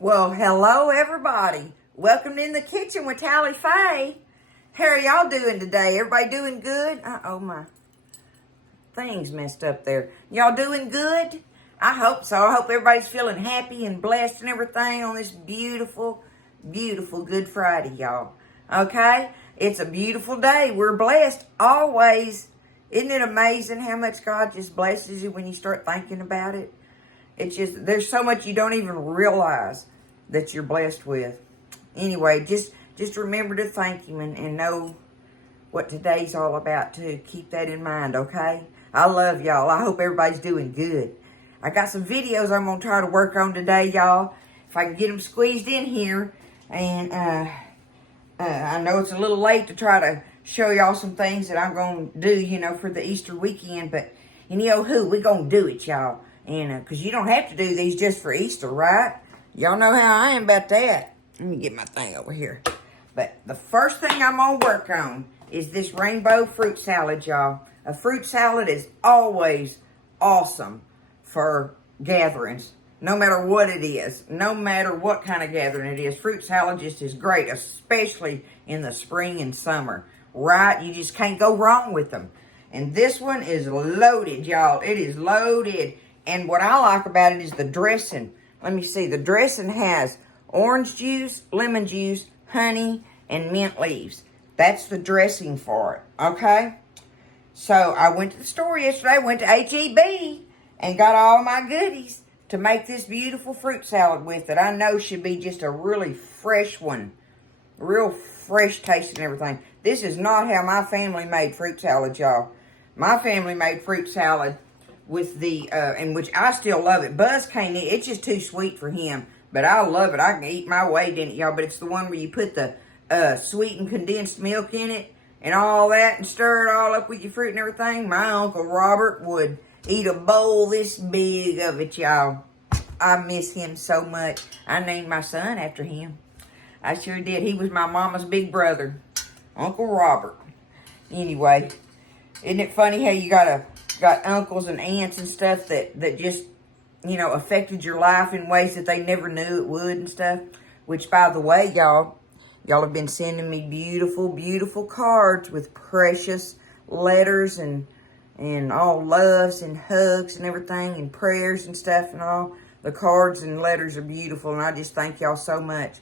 Well, hello everybody. Welcome in the kitchen with Tally Faye. How are y'all doing today? Everybody doing good? Uh-oh, my thing's messed up there. Y'all doing good? I hope so. I hope everybody's feeling happy and blessed and everything on this beautiful, beautiful Good Friday, y'all. Okay? It's a beautiful day. We're blessed always. Isn't it amazing how much God just blesses you when you start thinking about it? It's just, there's so much you don't even realize that you're blessed with. Anyway, just remember to thank Him and know what today's all about too. Keep that in mind, okay? I love y'all. I hope everybody's doing good. I got some videos I'm going to try to work on today, y'all. If I can get them squeezed in here. And I know it's a little late to try to show y'all some things that I'm going to do, for the Easter weekend. But, we're going to do it, y'all. And because you don't have to do these just for Easter, right? Y'all know how I am about that. Let me get my thing over here. But the first thing I'm going to work on is this rainbow fruit salad, y'all. A fruit salad is always awesome for gatherings. No matter what it is. No matter what kind of gathering it is. Fruit salad just is great, especially in the spring and summer. Right? You just can't go wrong with them. And this one is loaded, y'all. It is loaded. And what I like about it is the dressing. Let me see. The dressing has orange juice, lemon juice, honey, and mint leaves. That's the dressing for it, okay? So I went to the store yesterday, went to H-E-B, and got all my goodies to make this beautiful fruit salad with that I know should be just a really fresh one. Real fresh taste and everything. This is not how my family made fruit salad, y'all. My family made fruit salad with the, and which I still love it. Buzz can't eat, it's just too sweet for him. But I love it. I can eat my weight in it, y'all. But it's the one where you put the sweetened condensed milk in it and all that and stir it all up with your fruit and everything. My Uncle Robert would eat a bowl this big of it, y'all. I miss him so much. I named my son after him. I sure did. He was my mama's big brother, Uncle Robert. Anyway, isn't it funny how you got uncles and aunts and stuff that just, affected your life in ways that they never knew it would and stuff? Which, by the way, y'all have been sending me beautiful, beautiful cards with precious letters and all loves and hugs and everything and prayers and stuff and all. The cards and letters are beautiful, and I just thank y'all so much.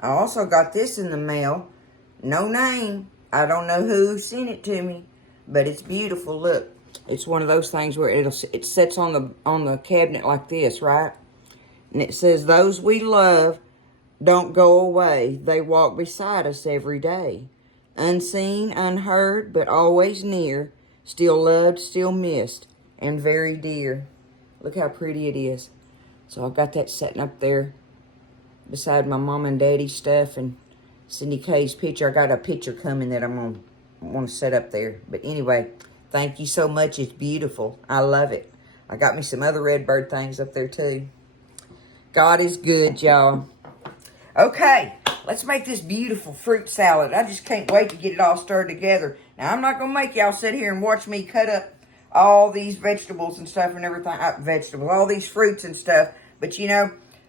I also got this in the mail. No name. I don't know who sent it to me, but it's beautiful. Look. It's one of those things where it sits on the cabinet like this, right? And it says, "Those we love don't go away. They walk beside us every day. Unseen, unheard, but always near. Still loved, still missed, and very dear." Look how pretty it is. So I've got that sitting up there beside my mom and daddy's stuff and Cindy Kay's picture. I got a picture coming that I'm going to set up there. But anyway, thank you so much. It's beautiful. I love it. I got me some other Redbird things up there too. God is good, y'all. Okay, let's make this beautiful fruit salad. I just can't wait to get it all stirred together. Now, I'm not going to make y'all sit here and watch me cut up all these vegetables and stuff and everything. All these fruits and stuff. But,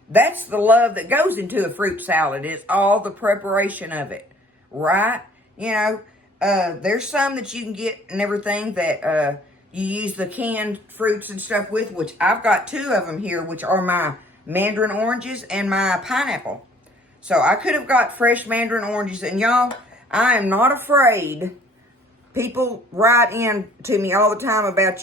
that's the love that goes into a fruit salad. It's all the preparation of it, right? There's some that you can get and everything that you use the canned fruits and stuff with, which I've got 2 of them here, which are my mandarin oranges and my pineapple. So I could have got fresh mandarin oranges. And y'all, I am not afraid. People write in to me all the time about,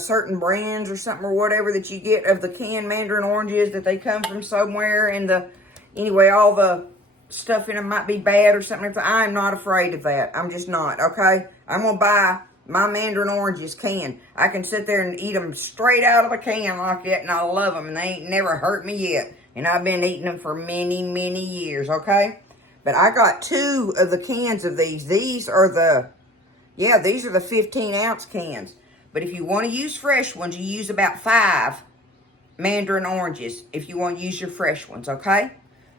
certain brands or something or whatever that you get of the canned mandarin oranges, that they come from somewhere and all the stuff in them might be bad or something like that. I'm not afraid of that. I'm just not, okay? I'm going to buy my mandarin oranges canned. I can sit there and eat them straight out of the can like that, and I love them, and they ain't never hurt me yet. And I've been eating them for many, many years, okay? But I got 2 of the cans of these. These are the 15-ounce cans. But if you want to use fresh ones, you use about 5 mandarin oranges if you want to use your fresh ones, okay?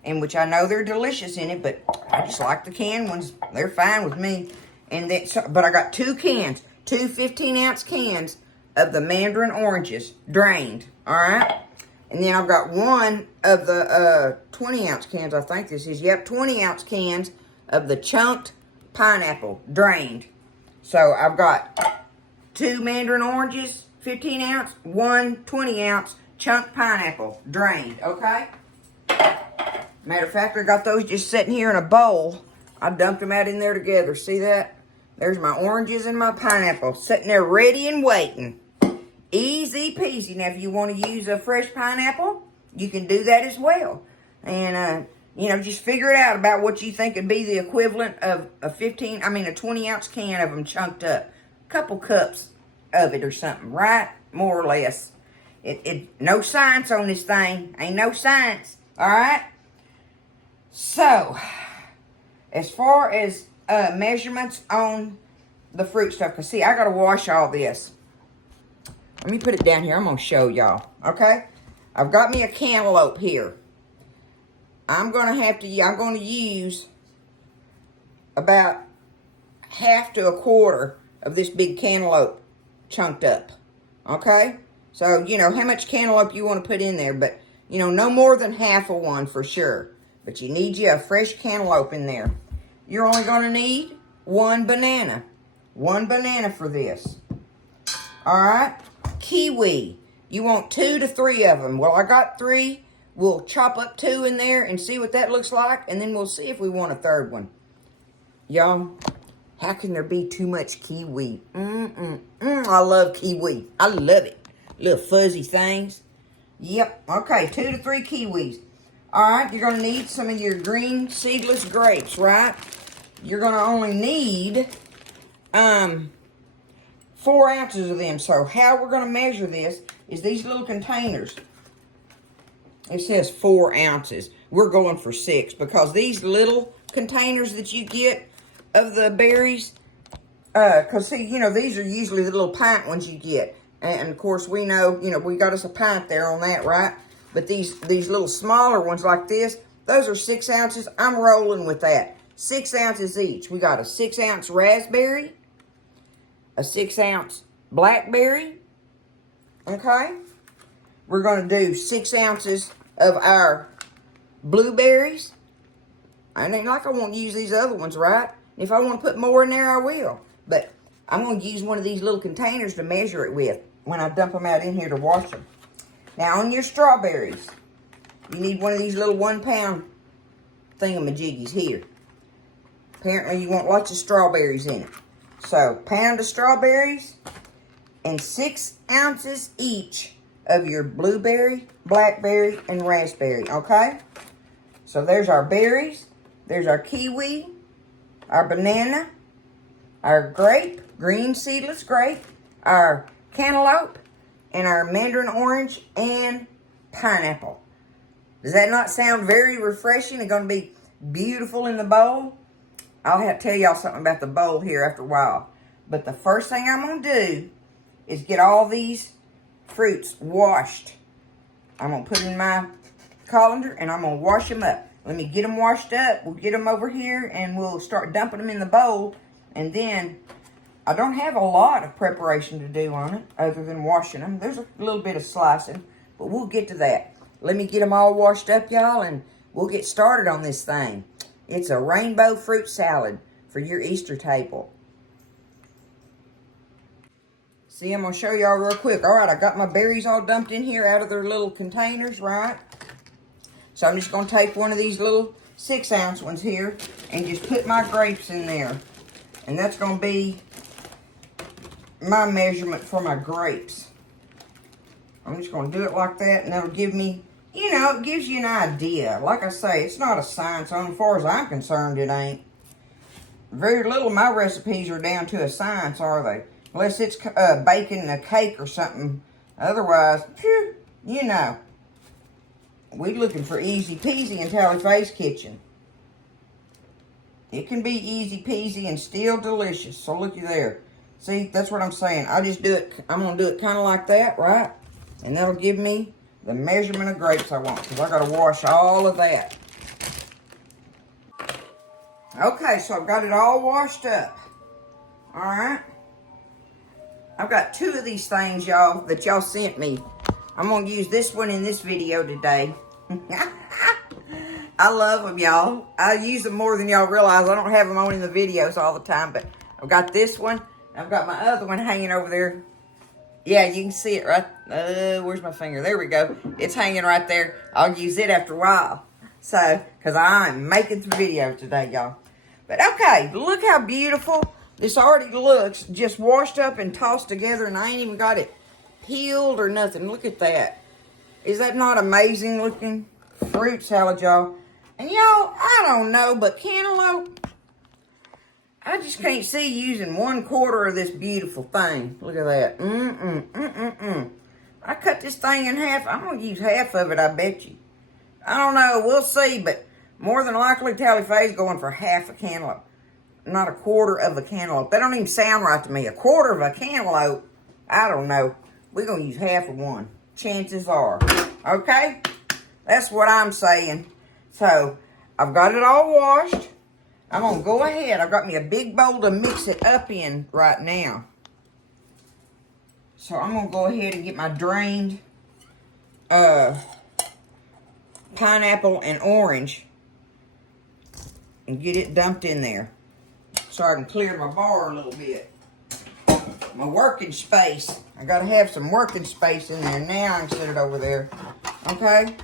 And which I know they're delicious in it, but I just like the canned ones. They're fine with me. But I got 2 cans, 2 15-ounce cans of the mandarin oranges, drained, all right? And then I've got one of the 20-ounce cans, I think this is. Yep, 20-ounce cans of the chunked pineapple, drained. So I've got 2 mandarin oranges, 15-ounce, 1 20-ounce chunked pineapple, drained, okay? Matter of fact, I got those just sitting here in a bowl. I dumped them out in there together. See that? There's my oranges and my pineapple sitting there ready and waiting. Easy peasy. Now, if you want to use a fresh pineapple, you can do that as well. And, you know, just figure it out about what you think would be the equivalent of a 20-ounce can of them chunked up. A couple cups of it or something, right? More or less. No science on this thing. Ain't no science. All right? So, as far as measurements on the fruit stuff, because see, I got to wash all this. Let me put it down here. I'm going to show y'all. Okay? I've got me a cantaloupe here. I'm going to use about half to a quarter of this big cantaloupe chunked up. Okay? So, you know, how much cantaloupe you want to put in there. But, you know, no more than half of one for sure. But you need you a fresh cantaloupe in there. You're only going to need 1 banana. 1 banana for this. All right? Kiwi. You want 2 to 3 of them. Well, I got 3. We'll chop up 2 in there and see what that looks like. And then we'll see if we want a 3rd one. Y'all, how can there be too much kiwi? I love kiwi. I love it. Little fuzzy things. Yep. Okay, 2 to 3 kiwis. All right, you're going to need some of your green seedless grapes, right? You're going to only need 4 ounces of them. So how we're going to measure this is these little containers. It says 4 ounces. We're going for 6 because these little containers that you get of the berries, because see, you know, these are usually the little pint ones you get. And of course, we know, you know, we got us a pint there on that, right? But these little smaller ones like this, those are 6 ounces. I'm rolling with that. 6 ounces each. We got a 6-ounce raspberry, a 6-ounce blackberry, okay? We're going to do 6 ounces of our blueberries. I ain't like I won't use these other ones, right? If I want to put more in there, I will. But I'm going to use one of these little containers to measure it with when I dump them out in here to wash them. Now, on your strawberries, you need one of these little 1-pound thingamajiggies here. Apparently, you want lots of strawberries in it. So, pound of strawberries and 6 ounces each of your blueberry, blackberry, and raspberry, okay? So, there's our berries. There's our kiwi, our banana, our grape, green seedless grape, our cantaloupe, and our mandarin orange and pineapple. Does that not sound very refreshing and going to be beautiful in the bowl? I'll have to tell y'all something about the bowl here after a while. But the first thing I'm going to do is get all these fruits washed. I'm going to put in my colander and I'm going to wash them up. Let me get them washed up. We'll get them over here and we'll start dumping them in the bowl. And then I don't have a lot of preparation to do on it other than washing them. There's a little bit of slicing, but we'll get to that. Let me get them all washed up, y'all, and we'll get started on this thing. It's a rainbow fruit salad for your Easter table. See, I'm going to show y'all real quick. All right, I got my berries all dumped in here out of their little containers, right? So I'm just going to take one of these little 6-ounce ones here and just put my grapes in there. And that's going to be my measurement for my grapes. I'm just going to do it like that, and that'll give me, you know, it gives you an idea. Like I say, it's not a science. As far as I'm concerned, it ain't. Very little of my recipes are down to a science, are they? Unless it's baking a cake or something. Otherwise, phew, you know, we looking for easy peasy in Tally Faye's kitchen. It can be easy peasy and still delicious. So looky there. See, that's what I'm saying. I just do it, I'm going to do it kind of like that, right? And that'll give me the measurement of grapes I want, because I got to wash all of that. Okay, so I've got it all washed up. All right. I've got 2 of these things, y'all, that y'all sent me. I'm going to use this one in this video today. I love them, y'all. I use them more than y'all realize. I don't have them on in the videos all the time, but I've got this one. I've got my other one hanging over there. Yeah, you can see it right. Where's my finger? There we go. It's hanging right there. I'll use it after a while. So, because I'm making some videos today, y'all. But okay, look how beautiful this already looks. Just washed up and tossed together, and I ain't even got it peeled or nothing. Look at that. Is that not amazing looking? Fruit salad, y'all. And y'all, I don't know, but cantaloupe, I just can't see using 1/4 of this beautiful thing. Look at that. I cut this thing in half. I'm going to use half of it, I bet you. I don't know. We'll see, but more than likely, Tally Faye's going for half a cantaloupe. Not 1/4 of a cantaloupe. That don't even sound right to me. 1/4 of a cantaloupe, I don't know. We're going to use half of one. Chances are. Okay? That's what I'm saying. So, I've got it all washed. I'm going to go ahead. I've got me a big bowl to mix it up in right now. So, I'm going to go ahead and get my drained pineapple and orange and get it dumped in there so I can clear my bar a little bit. My working space. I got to have some working space in there. Now I can set it over there. Okay?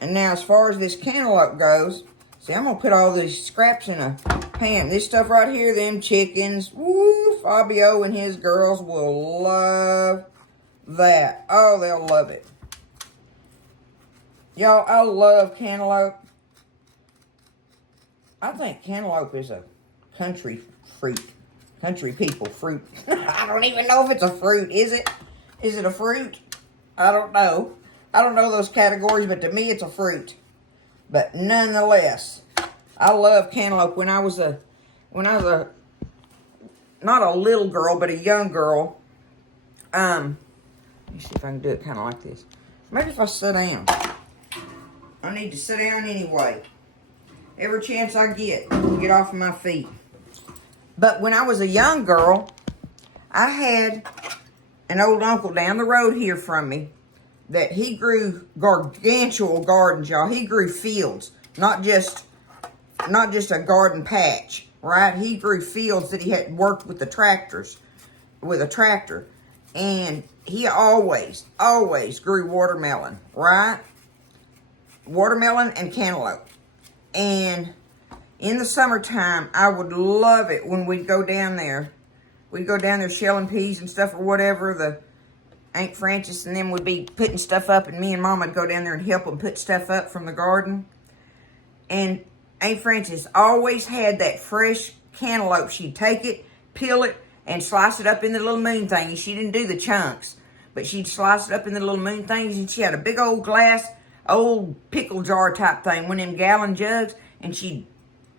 And now as far as this cantaloupe goes, see, I'm going to put all these scraps in a pan. This stuff right here, them chickens, woo, Fabio and his girls will love that. Oh, they'll love it. Y'all, I love cantaloupe. I think cantaloupe is a country fruit. Country people fruit. I don't even know if it's a fruit. Is it? Is it a fruit? I don't know. I don't know those categories, but to me it's a fruit. But nonetheless, I love cantaloupe. When I was a not a little girl, but a young girl. Let me see if I can do it kind of like this. Maybe if I sit down. I need to sit down anyway. Every chance I get off of my feet. But when I was a young girl, I had an old uncle down the road here from me that he grew gargantuan gardens, y'all. He grew fields, not just a garden patch, right? He grew fields that he had worked with the tractors, with a tractor. And he always grew watermelon, right? Watermelon and cantaloupe. And in the summertime, I would love it when we'd go down there. We'd go down there shelling peas and stuff or whatever. The Aunt Frances and them would be putting stuff up, and me and Mom would go down there and help them put stuff up from the garden. And Aunt Frances always had that fresh cantaloupe. She'd take it, peel it, and slice it up in the little moon thingies. She didn't do the chunks, but she'd slice it up in the little moon thingies, and she had a big old glass, old pickle jar type thing, one of them gallon jugs, and she'd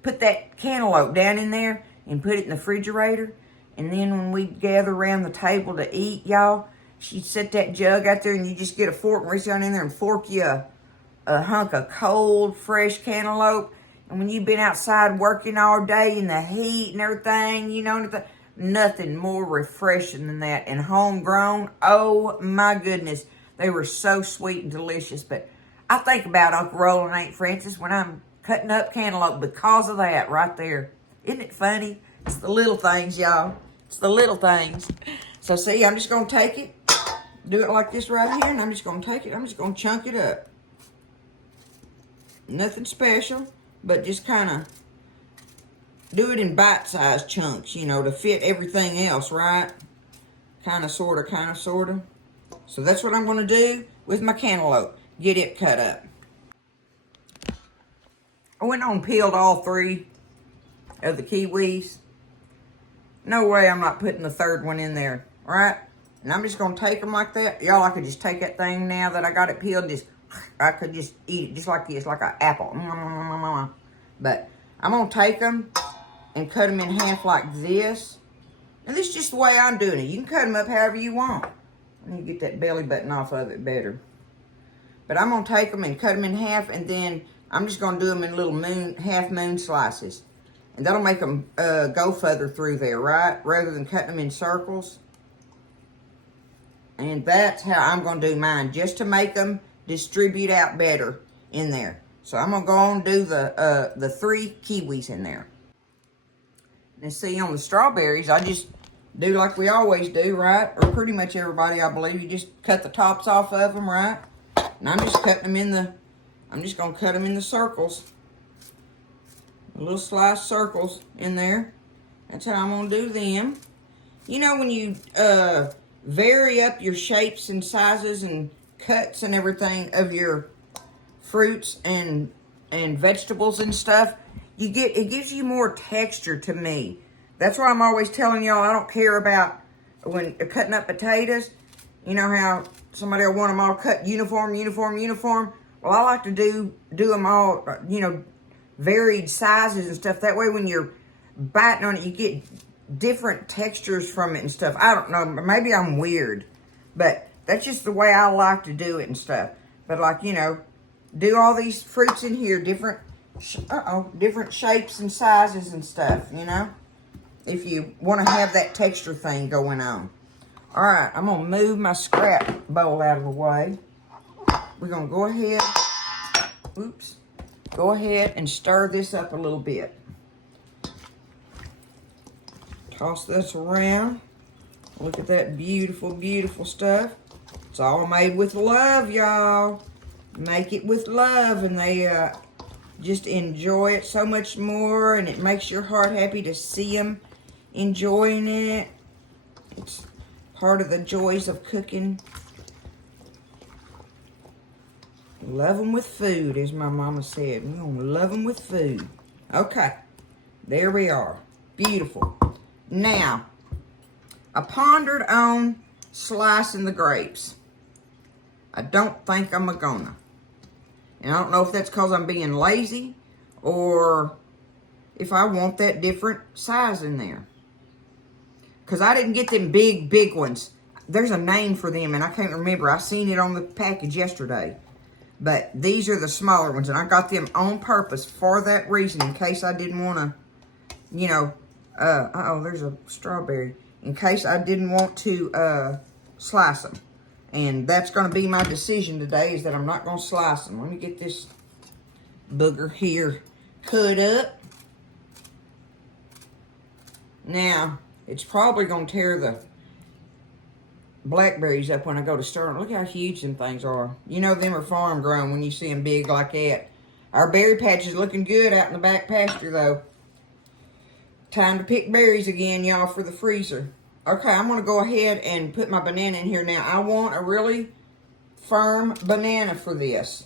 put that cantaloupe down in there and put it in the refrigerator. And then when we'd gather around the table to eat, y'all, she'd set that jug out there, and you just get a fork and reach down in there and fork you a hunk of cold, fresh cantaloupe. And when you've been outside working all day in the heat and everything, you know, nothing more refreshing than that. And homegrown, oh my goodness, they were so sweet and delicious. But I think about Uncle Roll and Aunt Frances when I'm cutting up cantaloupe because of that right there. Isn't it funny? It's the little things, y'all. It's the little things. So, see, I'm just going to take it, do it like this right here, and I'm just going to take it, I'm just going to chunk it up. Nothing special, but just kind of do it in bite-sized chunks, you know, to fit everything else, right? Kind of, sort of. So, that's what I'm going to do with my cantaloupe. Get it cut up. I went on and peeled all 3 of the kiwis. No way I'm not putting the 3rd one in there, right? And I'm just going to take them like that. Y'all, I could just take that thing now that I got it peeled. I could just eat it just like this, like an apple. But I'm going to take them and cut them in half like this. And this is just the way I'm doing it. You can cut them up however you want. Let me get that belly button off of it better. But I'm going to take them and cut them in half, and then I'm just going to do them in little half moon slices. And that'll make them go further through there, right? Rather than cutting them in circles. And that's how I'm going to do mine, just to make them distribute out better in there. So I'm going to go on and do the 3 kiwis in there. And see, on the strawberries, I just do like we always do, right? Or pretty much everybody, I believe. You just cut the tops off of them, right? And I'm just cutting them in the, I'm just going to cut them in the circles. Little sliced circles in there. That's how I'm going to do them. You know, when you vary up your shapes and sizes and cuts and everything of your fruits and vegetables and stuff, it gives you more texture to me. That's why I'm always telling y'all I don't care about when cutting up potatoes. You know how somebody will want them all cut uniform. Well, I like to do them all, you know, varied sizes and stuff. That way when you're biting on it, you get different textures from it and stuff. I don't know, maybe I'm weird, but that's just the way I like to do it and stuff. But like, you know, do all these fruits in here, different shapes and sizes and stuff, you know, if you want to have that texture thing going on. All right, I'm going to move my scrap bowl out of the way. We're going to go ahead and stir this up a little bit. Toss this around. Look at that beautiful, beautiful stuff. It's all made with love, y'all. Make it with love, and they just enjoy it so much more, and it makes your heart happy to see them enjoying it. It's part of the joys of cooking. Love them with food, as my mama said. We're going to love them with food. Okay, there we are. Beautiful. Now, I pondered on slicing the grapes. I don't think I'm gonna. And I don't know if that's because I'm being lazy or if I want that different size in there. Because I didn't get them big ones. There's a name for them, and I can't remember. I seen it on the package yesterday. But these are the smaller ones, and I got them on purpose for that reason, in case I didn't want to, you know, there's a strawberry. In case I didn't want to slice them. And that's going to be my decision today, is that I'm not going to slice them. Let me get this booger here cut up. Now, it's probably going to tear the blackberries up when I go to stir them. Look how huge them things are. You know them are farm grown when you see them big like that. Our berry patch is looking good out in the back pasture, though. Time to pick berries again, y'all, for the freezer. Okay, I'm going to go ahead and put my banana in here now. I want a really firm banana for this.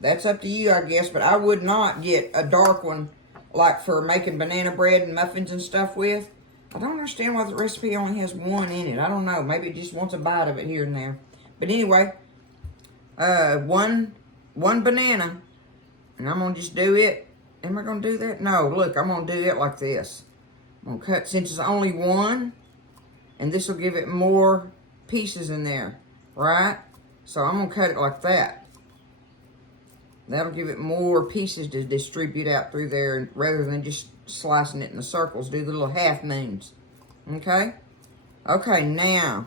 That's up to you, I guess, but I would not get a dark one like for making banana bread and muffins and stuff with. I don't understand why the recipe only has one in it. I don't know. Maybe it just wants a bite of it here and there. But anyway, one banana, and I'm going to just do it. Am I going to do that? No, look, I'm going to do it like this. I'm going to cut, since it's only one, and this will give it more pieces in there, right? So I'm going to cut it like that. That'll give it more pieces to distribute out through there, rather than just slicing it in the circles. Do the little half moons, okay? Okay, now,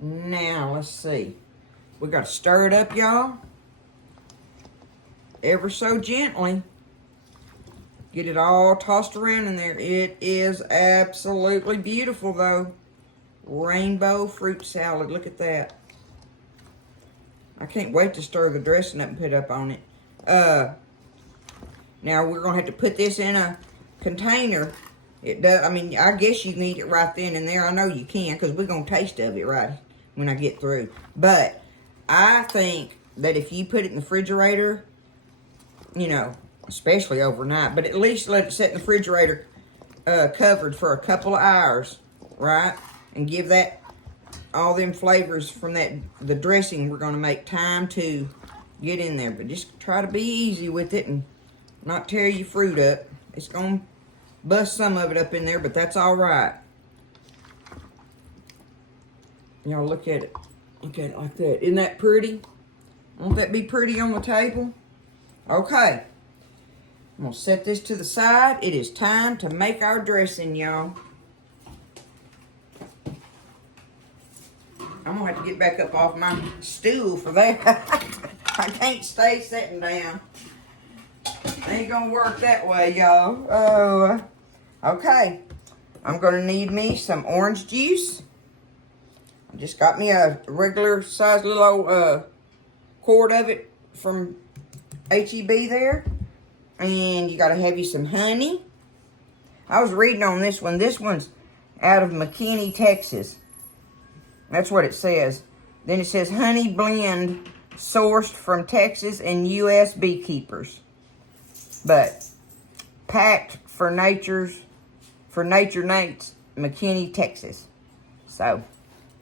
let's see. We got to stir it up, y'all. Ever so gently. Get it all tossed around in there. It is absolutely beautiful, though. Rainbow fruit salad. Look at that. I can't wait to stir the dressing up and put up on it. Now, we're going to have to put this in a container. It does. I mean, I guess you can eat it right then and there. I know you can, because we're going to taste of it right when I get through. But I think that if you put it in the refrigerator, you know, especially overnight, but at least let it sit in the refrigerator covered for a couple of hours, right? And give that, all them flavors from that, the dressing we're going to make, time to get in there. But just try to be easy with it and not tear your fruit up. It's going to bust some of it up in there, but that's all right. Y'all look at it. Look at it like that. Isn't that pretty? Won't that be pretty on the table? Okay. I'm going to set this to the side. It is time to make our dressing, y'all. I'm gonna have to get back up off my stool for that. I can't stay sitting down. Ain't gonna work that way, y'all. Oh, okay. I'm gonna need me some orange juice. I just got me a regular size little quart of it from H-E-B there. And you gotta have you some honey. I was reading on this one. This one's out of McKinney, Texas. That's what it says. Then it says honey blend sourced from Texas and U.S. beekeepers. But packed for Nature Nate's, McKinney, Texas. So,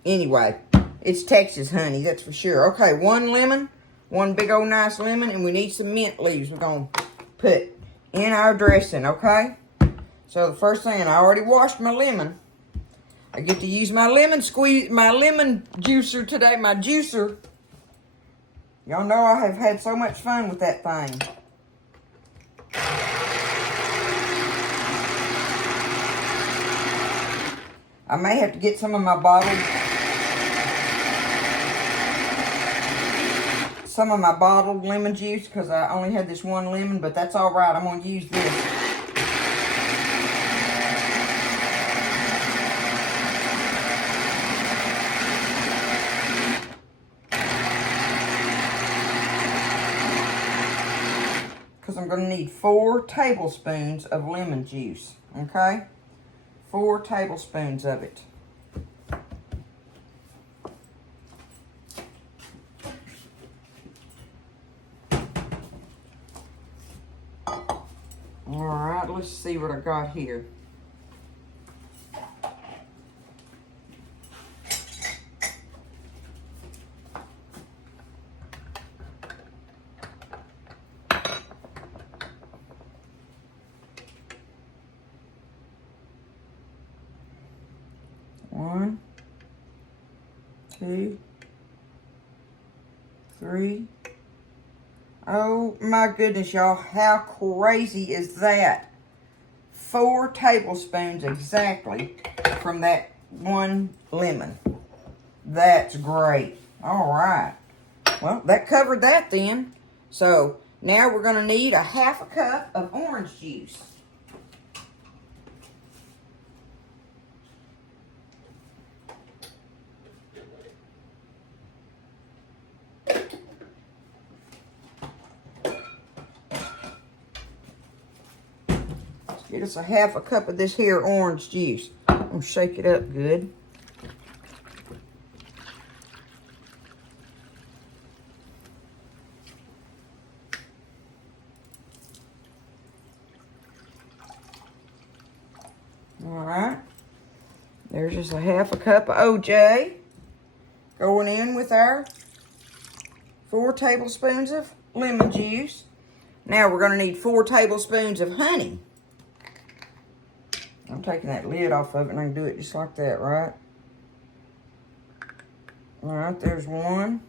anyway, it's Texas honey, that's for sure. Okay, 1 lemon, 1 big old nice lemon, and we need some mint leaves we're going to put in our dressing, okay? So, the first thing, I already washed my lemon. I get to use my lemon juicer today, my juicer. Y'all know I have had so much fun with that thing. I may have to get some of my bottled lemon juice because I only had this 1 lemon, but that's all right. I'm going to use this. Because I'm going to need 4 tablespoons of lemon juice, okay? 4 tablespoons of it. Alright, let's see what I got here. One, 2, 3. Oh my goodness, y'all. How crazy is that? 4 tablespoons exactly from that 1 lemon. That's great. All right. Well, that covered that then. So now we're going to need a 1/2 cup of orange juice. Get us a 1/2 cup of this here orange juice. I'm going to shake it up good. Alright. There's just a 1/2 cup of OJ going in with our 4 tablespoons of lemon juice. Now we're going to need 4 tablespoons of honey. I'm taking that lid off of it and I can do it just like that, right? Alright, there's 1.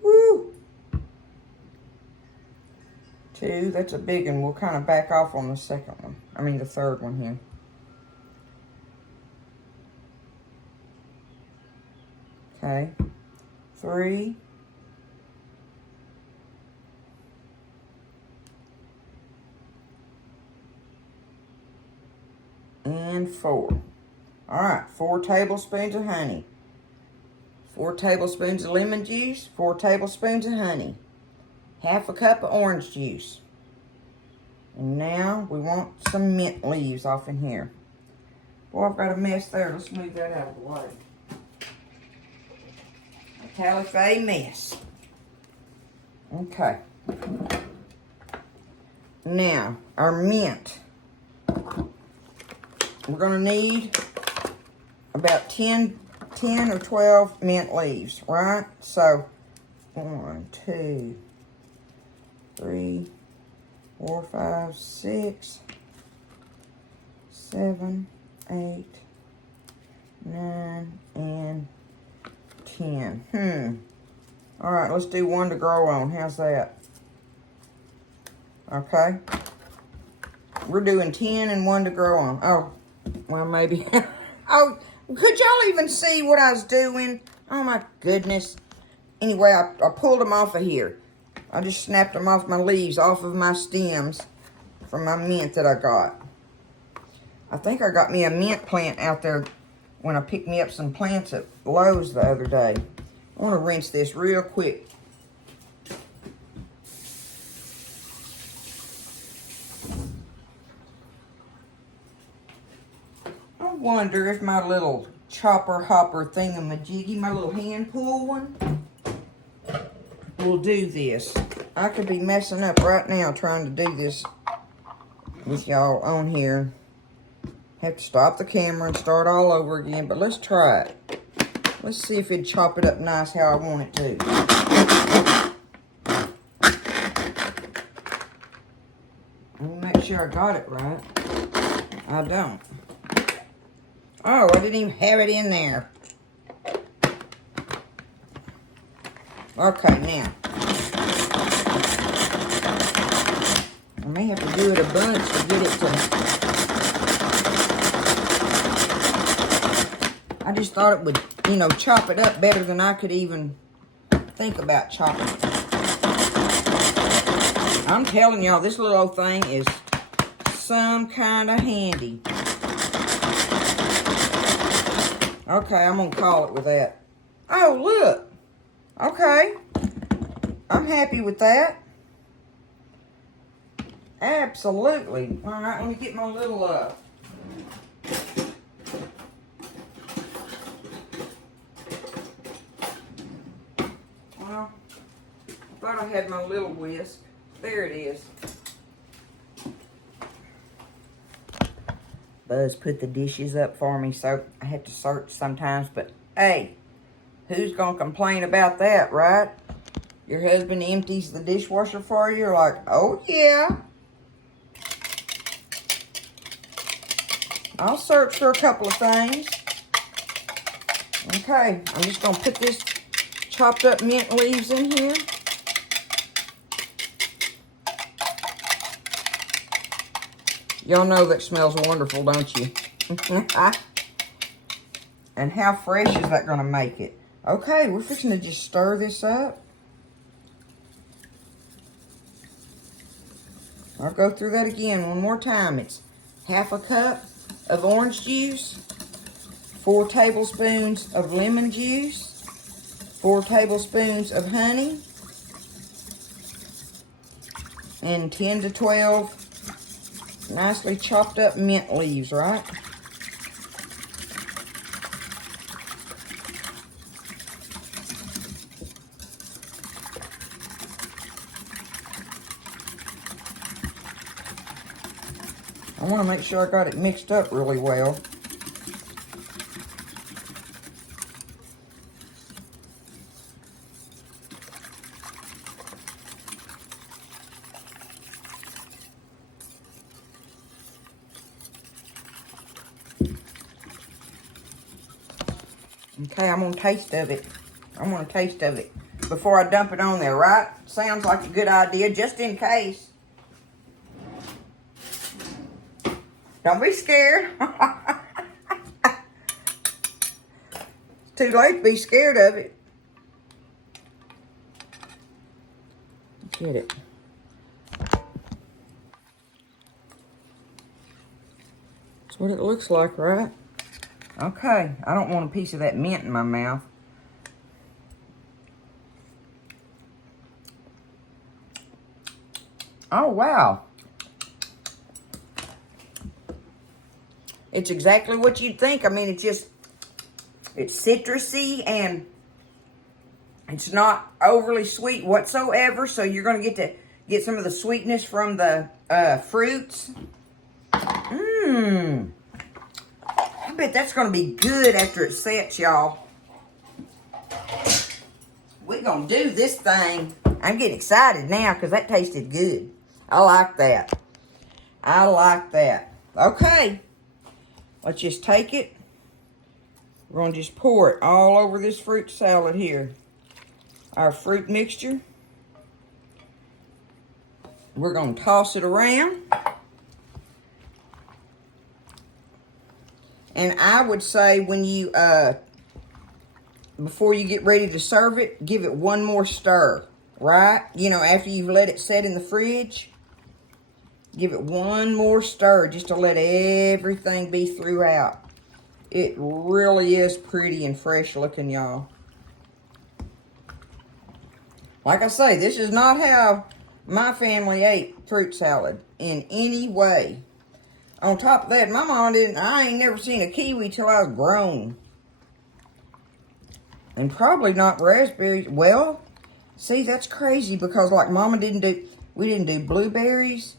Woo! 2, that's a big one. We'll kind of back off on the second one. I mean the third one here. Okay, 3, and 4. All right, 4 tablespoons of honey, 4 tablespoons of lemon juice, 4 tablespoons of honey, 1/2 cup of orange juice. And now we want some mint leaves off in here. Boy, I've got a mess there. Let's move that out of the way. Tally-Faye mess. Okay. Now, our mint. We're going to need about 10 or 12 mint leaves, right? So, 1, 2, 3, 4, 5, 6, 7, 8, 9, and 10. All right, let's do 1 to grow on. How's that? Okay? We're doing 10 and 1 to grow on. Oh, well, maybe. Oh, could y'all even see what I was doing? Oh, my goodness. Anyway, I pulled them off of here. I just snapped them off my leaves, off of my stems from my mint that I got. I think I got me a mint plant out there when I picked me up some plants at Lowe's the other day. I want to rinse this real quick. I wonder if my little chopper hopper thingamajiggy, my little hand pull one, will do this. I could be messing up right now trying to do this with y'all on here. Have to stop the camera and start all over again, but let's try it. Let's see if it'd chop it up nice how I want it to. Let me make sure I got it right. I don't. Oh, I didn't even have it in there. Okay, now. I may have to do it a bunch to get it to... I just thought it would, you know, chop it up better than I could even think about chopping it. I'm telling y'all, this little old thing is some kind of handy. Okay, I'm going to call it with that. Oh, look. Okay. I'm happy with that. Absolutely. All right, let me get my little, well, I thought I had my little whisk. There it is. Buzz put the dishes up for me, so I have to search sometimes, but hey, who's going to complain about that, right? Your husband empties the dishwasher for you, you're like, oh yeah. I'll search for a couple of things. Okay, I'm just going to put this chopped up mint leaves in here. Y'all know that smells wonderful, don't you? And how fresh is that going to make it? Okay, we're fixing to just stir this up. I'll go through that again one more time. It's half a cup of orange juice, 4 tablespoons of lemon juice, 4 tablespoons of honey, and 10 to 12 nicely chopped up mint leaves, right? I want to make sure I got it mixed up really well. Okay, I'm going to taste of it. I want a taste of it before I dump it on there, right? Sounds like a good idea, just in case. Don't be scared. It's too late to be scared of it. Get it. That's what it looks like, right? Okay, I don't want a piece of that mint in my mouth. Oh, wow. It's exactly what you'd think. I mean, it's citrusy and it's not overly sweet whatsoever. So you're going to get some of the sweetness from the fruits. Mmm. I bet that's going to be good after it sets, y'all. We're going to do this thing. I'm getting excited now because that tasted good. I like that. I like that. Okay. Let's just take it. We're going to just pour it all over this fruit salad here. Our fruit mixture. We're going to toss it around. And I would say when you, before you get ready to serve it, give it one more stir, right? You know, after you've let it set in the fridge, give it one more stir just to let everything be throughout. It really is pretty and fresh looking, y'all. Like I say, this is not how my family ate fruit salad in any way. On top of that, my mom I ain't never seen a kiwi till I was grown. And probably not raspberries. Well, see, that's crazy because like we didn't do blueberries.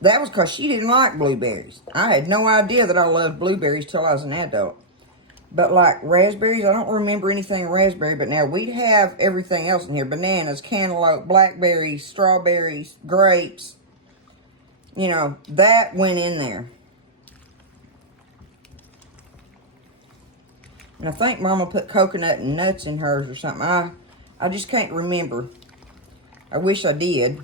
That was because she didn't like blueberries. I had no idea that I loved blueberries till I was an adult. But like raspberries, I don't remember anything raspberry, but now we'd have everything else in here. Bananas, cantaloupe, blackberries, strawberries, grapes. You know, that went in there. And I think Mama put coconut and nuts in hers or something. I just can't remember. I wish I did.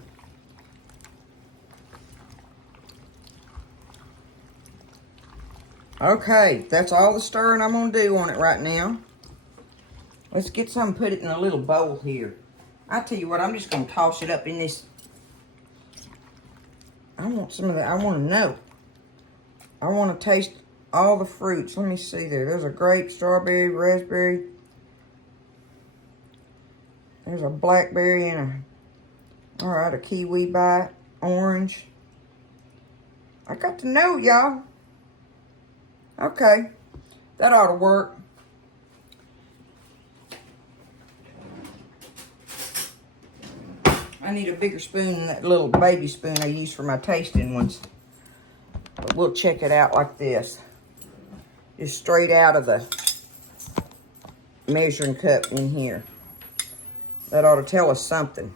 Okay, that's all the stirring I'm going to do on it right now. Let's get some and put it in a little bowl here. I tell you what, I'm just going to toss it up in this. I want some of that. I want to know. I want to taste all the fruits. Let me see there. There's a grape, strawberry, raspberry. There's a blackberry and a kiwi bite, orange. I got to know, y'all. Okay, that ought to work. I need a bigger spoon than that little baby spoon I use for my tasting ones. But we'll check it out like this. Just straight out of the measuring cup in here. That ought to tell us something.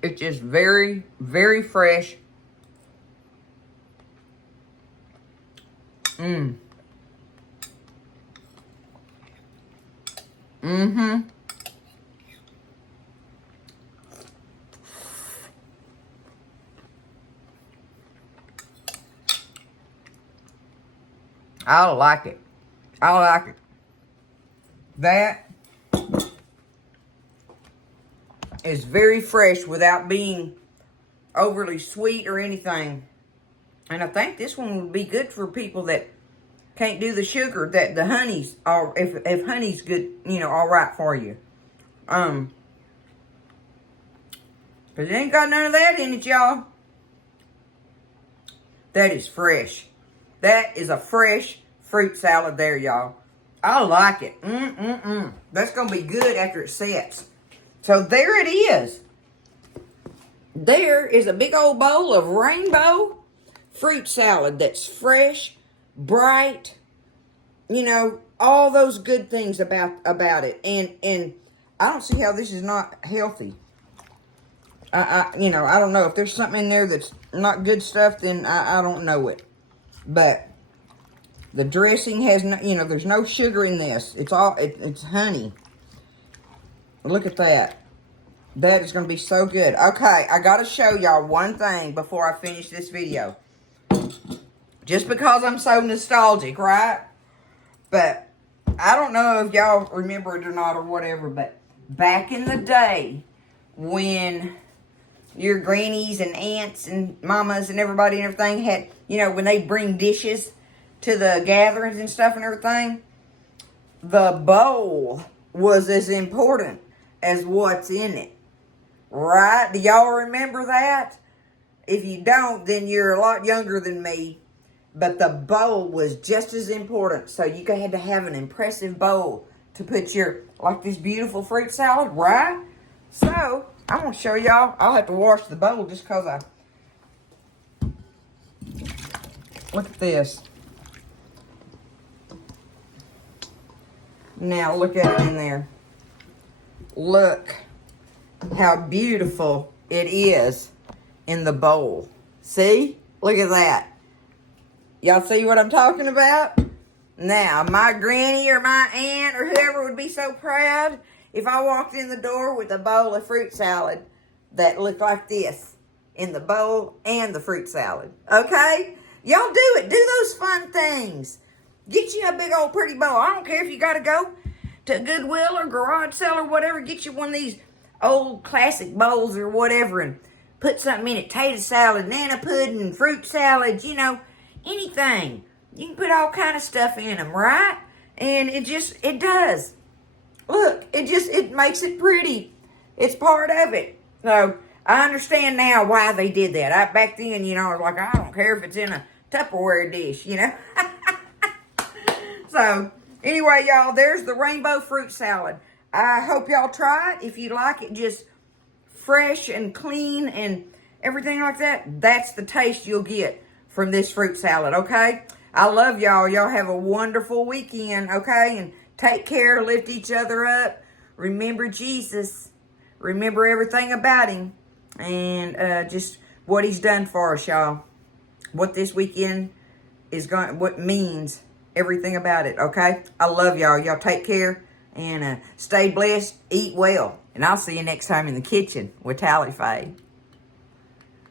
It's just very, very fresh. I like it. I like it. That is very fresh without being overly sweet or anything. And I think this one would be good for people that can't do the sugar, that the honey's, if honey's good, you know, all right for you. But it ain't got none of that in it, y'all. That is fresh. That is a fresh fruit salad there, y'all. I like it. That's going to be good after it sets. So there it is. There is a big old bowl of rainbow fruit salad that's fresh, bright, you know, all those good things about it. And I don't see how this is not healthy. You know, I don't know. If there's something in there that's not good stuff, then I don't know it. But the dressing has no, you know, there's no sugar in this. It's all, it's honey. Look at that. That is going to be so good. Okay, I got to show y'all one thing before I finish this video. Just because I'm so nostalgic, right? But I don't know if y'all remember it or not or whatever, but back in the day when your grannies and aunts and mamas and everybody and everything had, you know, when they bring dishes to the gatherings and stuff and everything, the bowl was as important as what's in it. Right? Do y'all remember that? If you don't, then you're a lot younger than me. But the bowl was just as important. So you had to have an impressive bowl to put your, like this beautiful fruit salad, right? So, I'm going to show y'all. I'll have to wash the bowl just because look at this. Now, look at it in there. Look how beautiful it is in the bowl. See? Look at that. Y'all see what I'm talking about? Now, my granny or my aunt or whoever would be so proud if I walked in the door with a bowl of fruit salad that looked like this in the bowl and the fruit salad. Okay? Y'all do it. Do those fun things. Get you a big old pretty bowl. I don't care if you got to go to Goodwill or garage sale or whatever. Get you one of these old classic bowls or whatever and put something in it. Tater salad, banana pudding, fruit salad, anything. You can put all kind of stuff in them, right? And it does. Look, it makes it pretty. It's part of it. So I understand now why they did that. Back then, I was like, I don't care if it's in a Tupperware dish, So anyway, y'all, there's the rainbow fruit salad. I hope y'all try it. If you like it just fresh and clean and everything like that, that's the taste you'll get from this fruit salad, okay? I love y'all. Y'all have a wonderful weekend, okay? And take care, lift each other up. Remember Jesus. Remember everything about him. And just what he's done for us, y'all. What this weekend what means, everything about it, okay? I love y'all. Y'all take care and stay blessed, eat well. And I'll see you next time in the kitchen with Tally Faye.